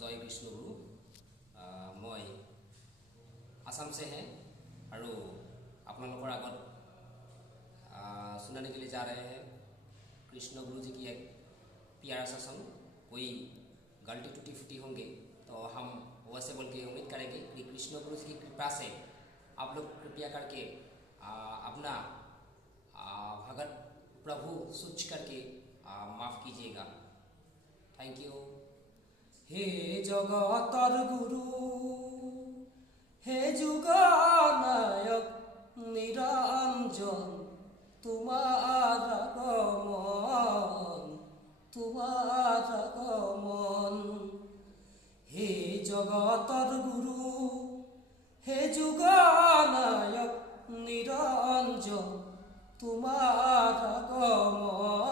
जय कृष्ण गुरु। मैं आसाम से हैं और आप लोगों आगत सुनाने के लिए जा रहे हैं कृष्ण गुरु जी की एक प्यारा सा सॉन्ग। कोई गलती टूटी फूटी होंगे तो हम वैसे बोल के उम्मीद करेंगे कि कृष्ण गुरु जी की कृपा से आप लोग कृपया करके अपना भगत प्रभु सोच करके माफ़ कीजिएगा। Thank you. हे जगतर गुरु, हे जुगनायक निरंजन, तुम्हार आगमन। हे जगतर गुरु, हे जुगनायक निरंजन, तुम्हार आगमन।